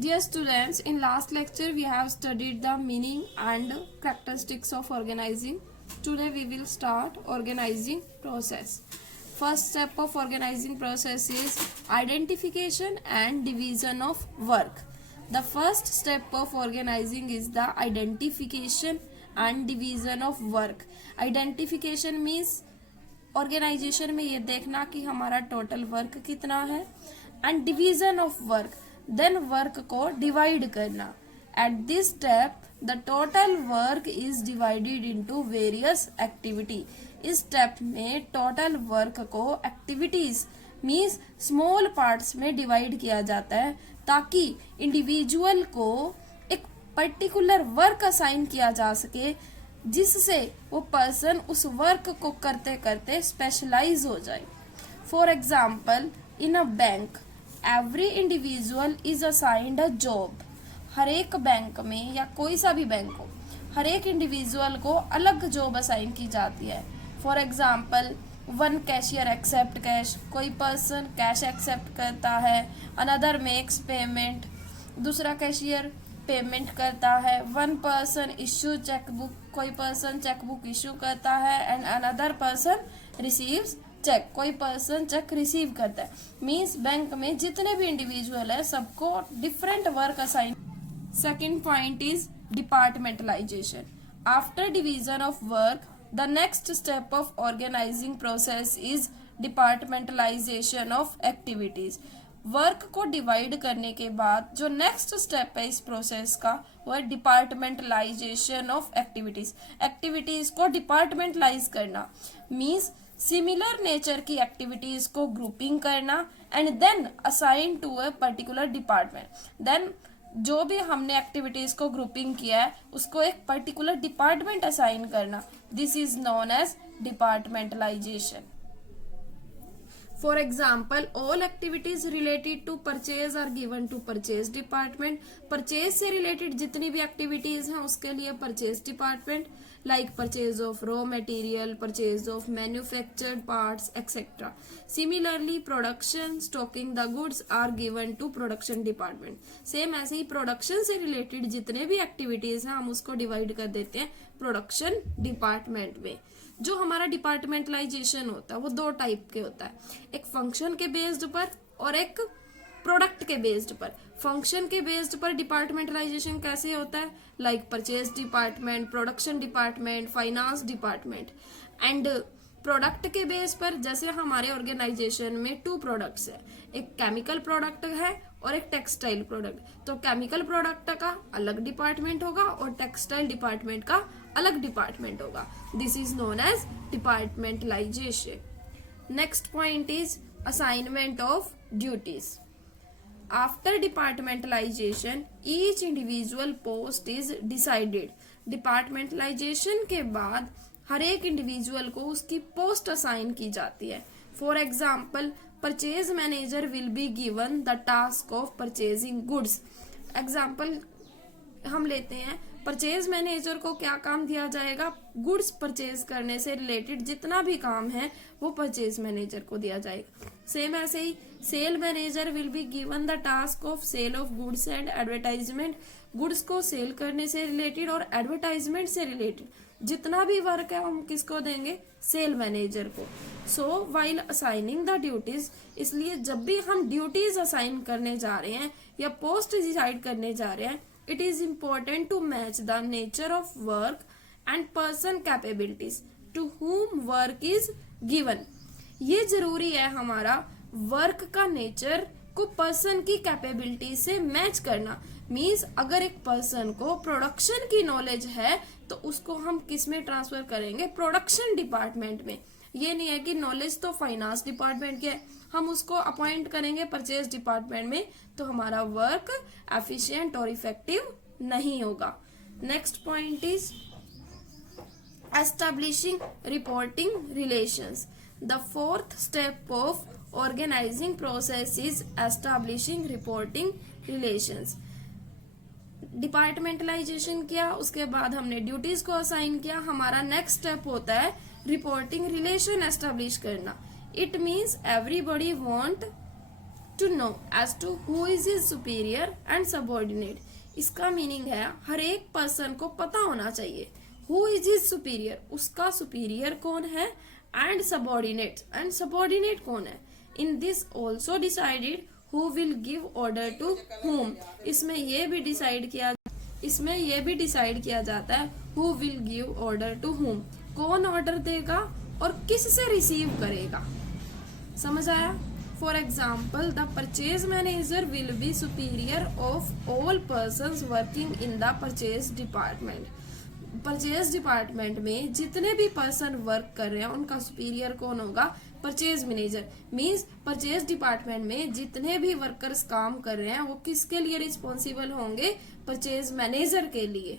Dear students, in last lecture we have studied the meaning and characteristics of organizing. Today we will start organizing process. First step of organizing process is identification and division of work. The first step of organizing is the identification and division of work. Identification means organisation में ये देखना कि हमारा total work कितना है, and division of work, then work को divide करना. At this step the total work is divided into various activity. इस स्टेप में टोटल वर्क को एक्टिविटीज मीन्स स्मॉल पार्ट्स में डिवाइड किया जाता है ताकि इंडिविजुअल को एक पर्टिकुलर वर्क असाइन किया जा सके जिससे वो पर्सन उस वर्क को करते करते स्पेशलाइज हो जाए. For example, in a bank every individual is assigned a job. हर एक बैंक में या कोई सा भी बैंक हो, हर एक इंडिविजुअल को अलग जॉब असाइन की जाती है. For example, one cashier accept cash, कोई पर्सन कैश एक्सेप्ट करता है, अनदर मेक्स पेमेंट, दूसरा कैशियर पेमेंट करता है. वन पर्सन इश्यू चेकबुक, कोई पर्सन चेकबुक इश्यू करता है, and another person receives cheque, कोई पर्सन चेक रिसीव करता है. मीन्स बैंक में जितने भी इंडिविजुअल है सबको different work assign. Second point is departmentalisation. After division of work the next step of organising process is departmentalisation of activities. Work को divide करने के बाद जो नेक्स्ट स्टेप है इस प्रोसेस का वो है डिपार्टमेंटलाइजेशन ऑफ एक्टिविटीज. एक्टिविटीज को डिपार्टमेंटलाइज करना मींस सिमिलर नेचर की एक्टिविटीज को ग्रुपिंग करना and then assign to a particular department. Then जो भी हमने एक्टिविटीज को ग्रुपिंग किया है उसको एक पर्टिकुलर डिपार्टमेंट असाइन करना. This is known as departmentalisation. For example, all activities related to purchase are given to purchase department. Purchase से related जितनी भी activities हैं उसके लिए purchase department, like purchase of raw material, purchase of manufactured parts, etc. Similarly, production, stocking the goods are given to production department. Same ऐसे ही production से related जितने भी activities हैं हम उसको divide कर देते हैं production department में. जो हमारा डिपार्टमेंटलाइजेशन होता है वो दो टाइप के होता है, एक फंक्शन के बेस्ड पर और एक प्रोडक्ट के बेस्ड पर. फंक्शन के बेस्ड पर डिपार्टमेंटलाइजेशन कैसे होता है, like purchase department, production department, finance department. And product के बेस पर जैसे हमारे ऑर्गेनाइजेशन में टू प्रोडक्ट्स है, एक केमिकल प्रोडक्ट है और एक टेक्सटाइल प्रोडक्ट. तो केमिकल प्रोडक्ट का अलग डिपार्टमेंट होगा और टेक्सटाइल डिपार्टमेंट का अलग डिपार्टमेंट होगा. This is known as departmentalisation. Next point is assignment of duties. After departmentalisation each individual post is decided. Departmentalisation के बाद हर एक इंडिविजुअल को उसकी पोस्ट असाइन की जाती है. For example, purchase manager will be given the task of purchasing goods. Example हम लेते हैं, परचेज मैनेजर को क्या काम दिया जाएगा, गुड्स परचेज करने से रिलेटेड जितना भी काम है वो परचेज मैनेजर को दिया जाएगा. सेम ऐसे ही sale manager will be given the task of sale of goods and advertisement. Goods को सेल करने से रिलेटेड और एडवर्टाइजमेंट से रिलेटेड जितना भी वर्क है हम किसको देंगे, सेल मैनेजर को. So while assigning the duties, इसलिए जब भी हम ड्यूटीज असाइन करने जा रहे हैं या पोस्ट डिसाइड करने जा रहे हैं, it is important to match the nature of work and person capabilities to whom work is given. ये जरूरी है हमारा वर्क का नेचर को पर्सन की कैपेबिलिटी से मैच करना. मीन्स अगर एक पर्सन को प्रोडक्शन की नॉलेज है तो उसको हम किस में ट्रांसफर करेंगे, प्रोडक्शन डिपार्टमेंट में. ये नहीं है कि नॉलेज तो फाइनेंस डिपार्टमेंट की है हम उसको अपॉइंट करेंगे परचेज डिपार्टमेंट में, तो हमारा वर्क एफिशिएंट और इफेक्टिव नहीं होगा. Next point is establishing reporting relations. The fourth step of organising process is establishing reporting relations. Departmentalisation किया, उसके बाद हमने ड्यूटीज को असाइन किया, हमारा नेक्स्ट स्टेप होता है रिपोर्टिंग रिलेशन एस्टेब्लिश करना. It means everybody want to know as to who is his superior and subordinate. इसका मीनिंग है हर एक पर्सन को पता होना चाहिए हु इज हिज सुपीरियर, उसका सुपीरियर कौन है, एंड सबऑर्डिनेट कौन है। In this also decided who will give order to whom। इसमें यह भी डिसाइड किया जाता है who will give order to whom, कौन ऑर्डर देगा और किससे रिसीव करेगा। समझ आया? For example the purchase manager will B superior of all persons working in the purchase department. Purchase department में जितने भी पर्सन वर्क कर रहे हैं उनका सुपीरियर कौन होगा? Purchase manager. Means purchase department में जितने भी वर्कर्स काम कर रहे हैं वो किसके लिए रिस्पॉन्सिबल होंगे? परचेज मैनेजर के लिए।